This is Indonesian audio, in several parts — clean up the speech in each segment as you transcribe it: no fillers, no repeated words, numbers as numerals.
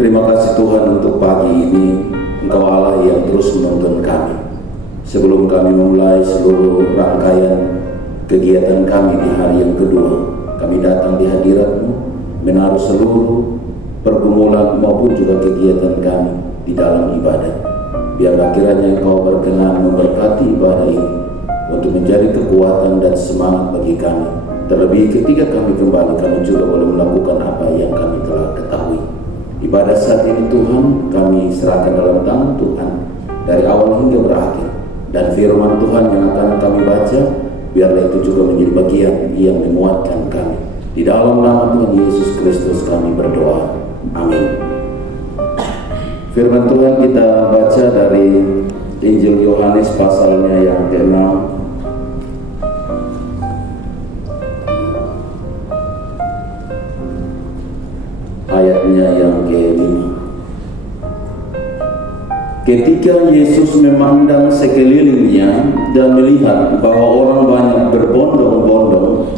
Terima kasih Tuhan untuk pagi ini, Engkau Allah yang terus menuntun kami. Sebelum kami memulai seluruh rangkaian kegiatan kami di hari yang kedua, kami datang di hadirat-Mu, menaruh seluruh pergumulan maupun juga kegiatan kami di dalam ibadah. Biarlah kiranya Engkau berkenan memberkati ibadah ini untuk menjadi kekuatan dan semangat bagi kami. Terlebih ketika kami kembali, kami juga boleh melakukan apa yang kami telah ketahui. Ibadah saat ini Tuhan kami serahkan dalam tangan Tuhan dari awal hingga berakhir. Dan firman Tuhan yang akan kami baca, biarlah itu juga menjadi bagian yang menguatkan kami. Di dalam nama Tuhan Yesus Kristus kami berdoa. Amin. Firman Tuhan kita baca dari Injil Yohanes pasalnya yang ke-6 ayatnya yang ke-5. Ketika Yesus memandang sekelilingnya dan melihat bahwa orang banyak berbondong-bondong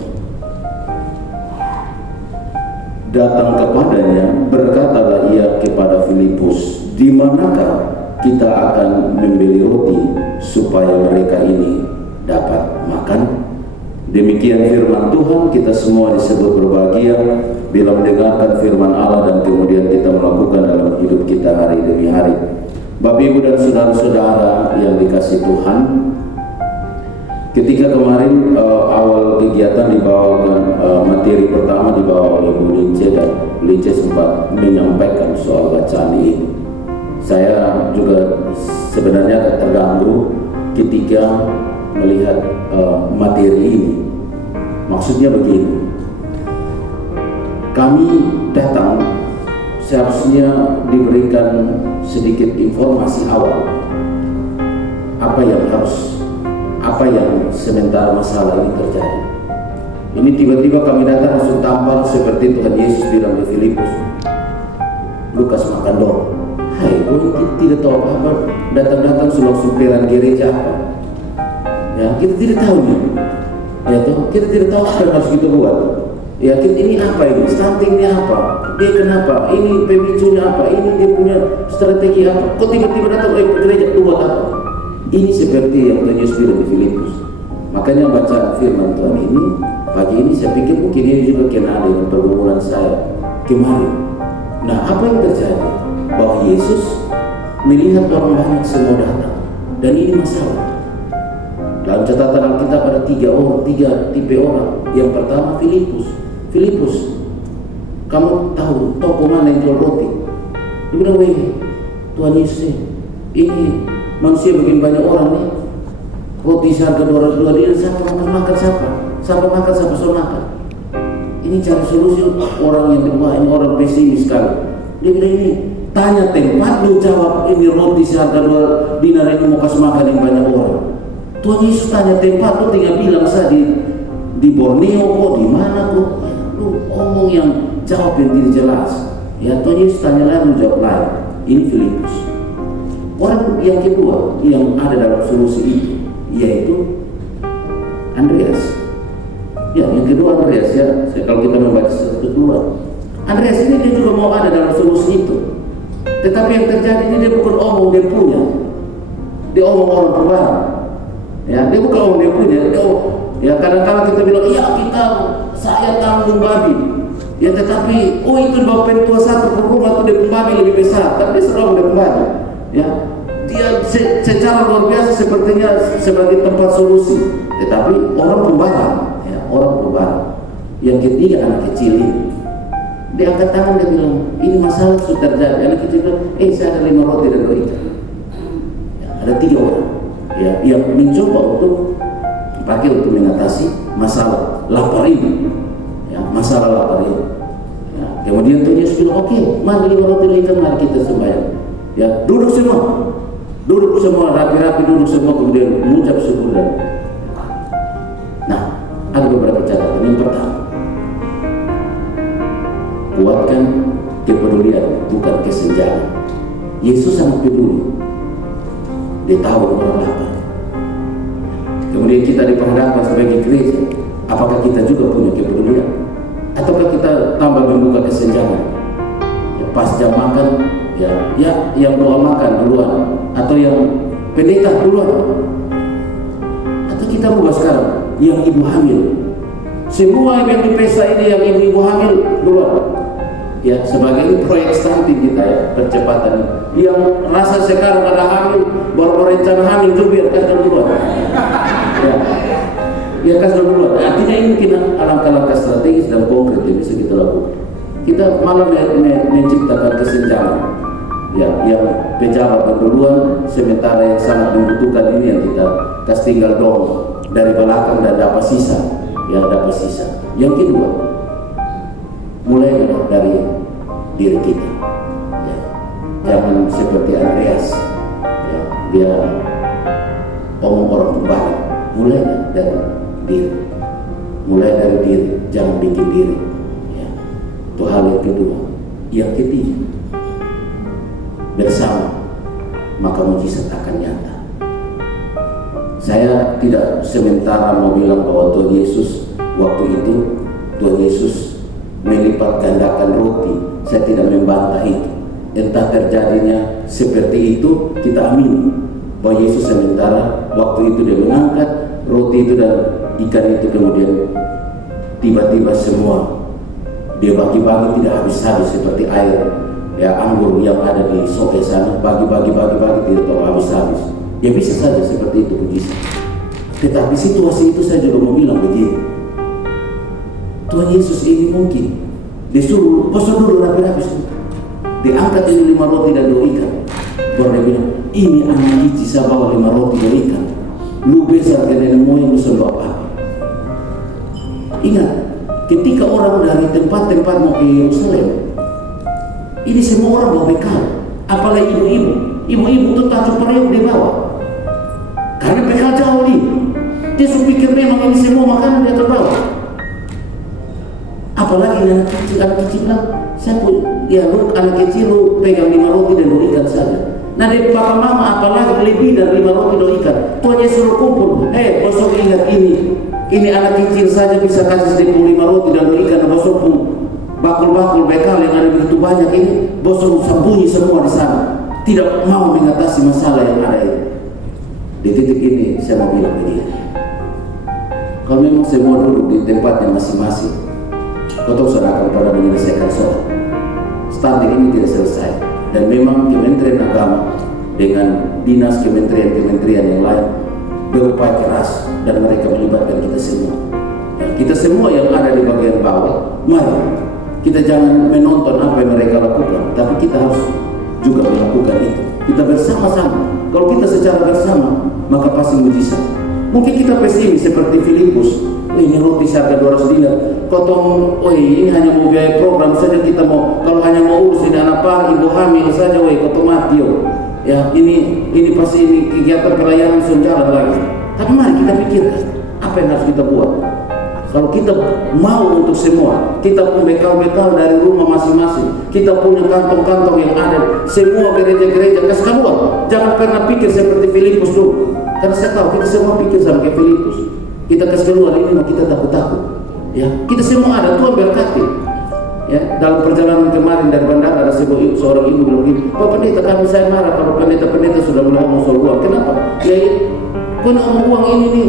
datang kepadanya, berkatalah ia kepada Filipus, "Di manakah kita akan membeli roti supaya mereka ini dapat makan?" Demikian firman Tuhan. Kita semua disebut berbahagia bila mendengarkan firman Allah dan kemudian kita melakukan dalam hidup kita hari demi hari. Bapak, Ibu, dan saudara-saudara yang dikasihi Tuhan, ketika kemarin awal kegiatan dibawakan, materi pertama dibawa oleh Bu Lince, dan Bu Lince sempat menyampaikan soal bacaan ini. Saya juga sebenarnya terganggu ketika melihat materi ini. Maksudnya begini, kami datang seharusnya diberikan sedikit informasi awal apa yang sementara masalah ini terjadi. Ini tiba-tiba kami datang langsung tampar seperti Tuhan Yesus bilang ke Filipus, "Lukas makan dong." Hai, kau tidak tahu apa, datang-datang langsung peran gereja apa? Ya, kita tidak tahu nih. Ya toh, kita tidak tahu apa yang harus kita buat. Ya, ini apa ini? Stuntingnya apa? Dia kenapa? Ini pemicunya apa? Ini dia punya strategi apa? Kok tiba-tiba datang gereja buat apa? Ini seperti yang Tuhan Yesus bilang di Filipus. Makanya baca firman Tuhan ini pagi ini, saya pikir mungkin ini juga kena dengan pergumulan saya kemarin. Nah, apa yang terjadi? Bahwa Yesus melihat orang banyak semua datang, dan ini masalah. Dalam catatan Alkitab ada tiga tipe orang. Yang pertama Filipus, kamu tahu toko mana yang jual roti? Dia bilang, "Weh, Tuhan Yesus, ini manusia begini banyak orang nih, roti seharga 200 dinar, siapa makan siapa? Siapa makan, siapa suruh makan?" Ini cari solusi orang yang ini orang pesimis sekali. Dia bilang, "Ini tanya tempat, lu jawab ini roti seharga 2 dinar ini mau kasih makan yang banyak orang." Tuhan Yesus tanya tempat, lu tinggal bilang saya di Borneo kok, di mana kok. Lu omong yang jawab yang tidak jelas. Ya, Tuhan Yesus tanya lain, lu jawab lain. Ini Filipus. Orang yang kedua yang ada dalam solusi itu yaitu Andreas. Ya, yang kedua Andreas, ya. Kalau kita membaca satu keluar, Andreas ini dia juga mau ada dalam solusi itu. Tetapi yang terjadi ini dia bukan omong dia punya. Dia omong orang perbarang. Ya, dia bukan omong dia punya. Ya, kadang-kadang kita bilang, "Iya, saya tanggung babi." Ya, tetapi itu bapak tua satu ke rumah itu dia babi lebih besar, tapi dia selalu dia babi. Ya, dia secara luar biasa sepertinya sebagai tempat solusi, tetapi orang pembarang, ya, orang pembarang. Yang ketiga anak kecil ini, dia angkat tangan, dia bilang, "Ini masalah sudah terjadi." Anak kecil bilang, "Saya ada 5 roti dan 2 ikan." Ya, ada 3 orang, ya, yang mencoba untuk mengatasi masalah lapar ini, ya, masalah lapar ini. Ya, kemudian Tuhan Yesus bilang, "Oke, mari 5 roti dan ikan, mari kita sembahyang." Ya, duduk semua, rapi-rapi duduk semua, kemudian mengucap syukur. Nah, ada beberapa catatan. Yang pertama, kuatkan kepedulian, bukan kesenjangan. Yesus sangat peduli. Dia tahu orang lapar. Kemudian kita diperhadapkan sebagai gereja, apakah kita juga punya kepedulian? Ataukah kita tambah membuka kesenjangan? Ya, pas jam makan Ya, yang doa makan duluan atau yang pendeta duluan, atau kita rubah sekarang yang ibu hamil. Semua yang di pesta ini yang ibu hamil duluan. Ya, sebagai proyek stunting kita ya, percepatan. Yang rasa sekarang ada hamil, baru berencana hamil juga biar kasih duluan. Ya kasih duluan. Artinya ini kita langkah-langkah strategis dan konkret yang bisa kita lakukan. Kita malah menciptakan kesenjangan. Ya, yang pejabat duluan, sementara yang sangat membutuhkan ini yang kita kasih tinggal dong dari belakang dan dapat sisa. Ya, dapat sisa. Yang kedua, mulai dari diri kita. Ya. Jangan seperti Andreas. Ya, dia omong orang kembali. Mulai dari diri. Mulai dari diri. Jangan bikin diri. Ya. Itu hal yang kedua. Yang ketiga, bersama maka mujizat akan nyata. Saya tidak sementara mau bilang bahwa Tuhan Yesus waktu itu Tuhan Yesus melipat gandakan roti. Saya tidak membantah itu. Entah terjadinya seperti itu, kita amini bahwa Yesus sementara waktu itu dia mengangkat roti itu dan ikan itu, kemudian tiba-tiba semua dia bagi-bagi tidak habis-habis seperti air ya anggur yang ada di soke sana, bagi-bagi tidak tahu habis-habis. Ya bisa saja seperti itu mujizat. Tetapi situasi itu saya juga mau bilang begini, Tuhan Yesus ini mungkin disuruh bosan dulu rapi-rapi semua, diangkat ini 5 roti dan 2 ikan, baru dia bilang, ini anak kecil saya bawa 5 roti dan ikan, lu besar ke nenek moyang sembah apa. Ingat, ketika orang dari tempat-tempat mau ke Yerusalem, ini semua orang bawa bekal, apalagi ibu-ibu itu tajuk periuk di bawah, karena bekal jauh nih. Dia pikir memang ini semua makanan dia terbawa. Apalagi anak kecil bilang, saya pun, ya lu anak kecil lu pegang 5 roti dan 2 ikan saja. Nah dari papa mama apalagi lebih dari 5 roti 2 ikan. Tuhan Yesus kumpul, bosok ingat ini anak kecil saja bisa kasih 5 roti dan 2 ikan. Bosok pun bakul-bakul bekal yang ada begitu banyak ini, bosok sembunyi semua di sana. Tidak mau mengatasi masalah yang ada ini. Di titik ini saya mau bilang begini, kalau memang semua duduk di tempatnya masing-masing, kau serahkan pada menyelesaikan soal. Stunting ini tidak selesai, dan memang Kementerian Agama dengan dinas kementerian yang lain berupaya keras dan mereka melibatkan kita semua. Kita semua yang ada di bagian bawah, mari kita jangan menonton apa yang mereka lakukan, tapi kita harus juga melakukan itu. Kita bersama-sama. Kalau kita secara bersama, maka pasti mujizat. Mungkin kita pesimis seperti Filipus, ini roti seharga 200 dinar. Kotong, ini hanya mau biaya program saja kita mau. Kalau hanya mau urus ini anak par, ibu hamil saja, kotong mati ya. Ini pasti ini kegiatan pelayanan jalan lagi. Tapi mari kita pikirkan apa yang harus kita buat. Kalau kita mau untuk semua, kita punya bekal-bekal dari rumah masing-masing, kita punya kantong-kantong yang ada, semua gereja-gereja kasih keluar. Jangan pernah pikir seperti Filipus dulu, karena saya tahu kita semua pikir sama kayak Filipus. Kita kasih keluar ini, kita takut-takut. Ya, kita semua ada, Tuhan berkati. Ya, dalam perjalanan kemarin dari bandara ada seorang ibu bilang begini, Pak Pendeta, kami saya marah kalau pendeta-pendeta sudah mulai ngomong soal uang. Kenapa? Ya, kau ngomong uang ini nih,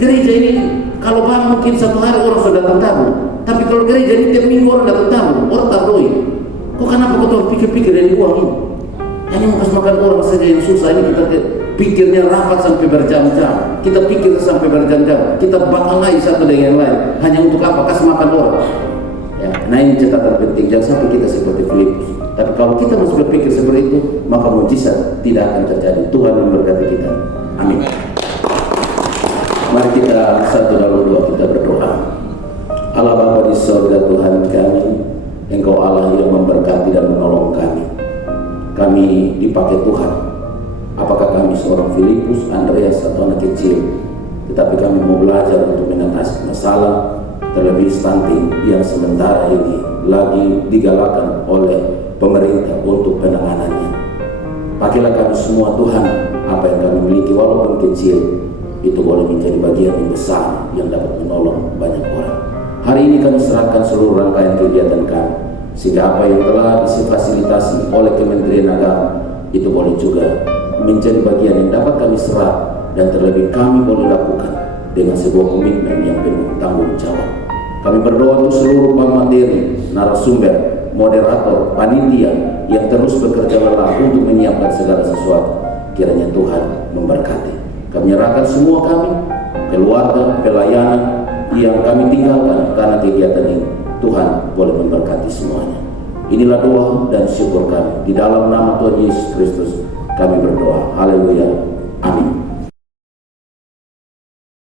gereja ini. Kalau bang mungkin 1 hari orang sudah tabung, tapi kalau gereja ini tiap minggu orang datang tabung, orang tak doi. Kok kenapa kau tuh pikir-pikir dari uang ini? Hanya mau kasih makan orang saja yang susah ini kita pikirnya rapat sampai berjam-jam. Kita pikir sampai berjam-jam. Kita bakal lagi satu dengan yang lain. Hanya untuk apa? Kasih makan orang. Ya, nah ini catatan penting. Jangan sampai kita seperti Filipus. Tapi kalau kita masih berpikir seperti itu, maka mujizat tidak akan terjadi. Tuhan memberkati kita. Amin. Mari kita satu dalam doa kita berdoa. Allah Bapa di surga, Tuhan kami, Engkau Allah yang memberkati dan menolong kami. Kami dipakai Tuhan. Apakah kami seorang Filipus, Andreas atau anak kecil, tetapi kami mau belajar untuk mengatasi masalah, terlebih stunting yang sementara ini lagi digalakkan oleh pemerintah untuk penanganannya. Pakailah kami semua Tuhan, apa yang kami miliki walaupun kecil, itu boleh menjadi bagian yang besar yang dapat menolong banyak orang. Hari ini kami serahkan seluruh rangkaian kegiatan kami. sehingga apa yang telah difasilitasi oleh Kementerian Agama itu boleh juga menjadi bagian yang dapat kami serap dan terlebih kami boleh lakukan dengan sebuah komitmen yang penuh tanggung jawab. Kami berdoa untuk seluruh pemateri, narasumber, moderator, panitia yang terus bekerja lelah untuk menyiapkan segala sesuatu. Kiranya Tuhan memberkati. Kami menyerahkan semua kami, keluarga, pelayanan yang kami tinggalkan karena kegiatan ini. Tuhan boleh memberkati semuanya. Inilah doa dan syukur kami. Di dalam nama Tuhan Yesus Kristus kami berdoa. Haleluya. Amin.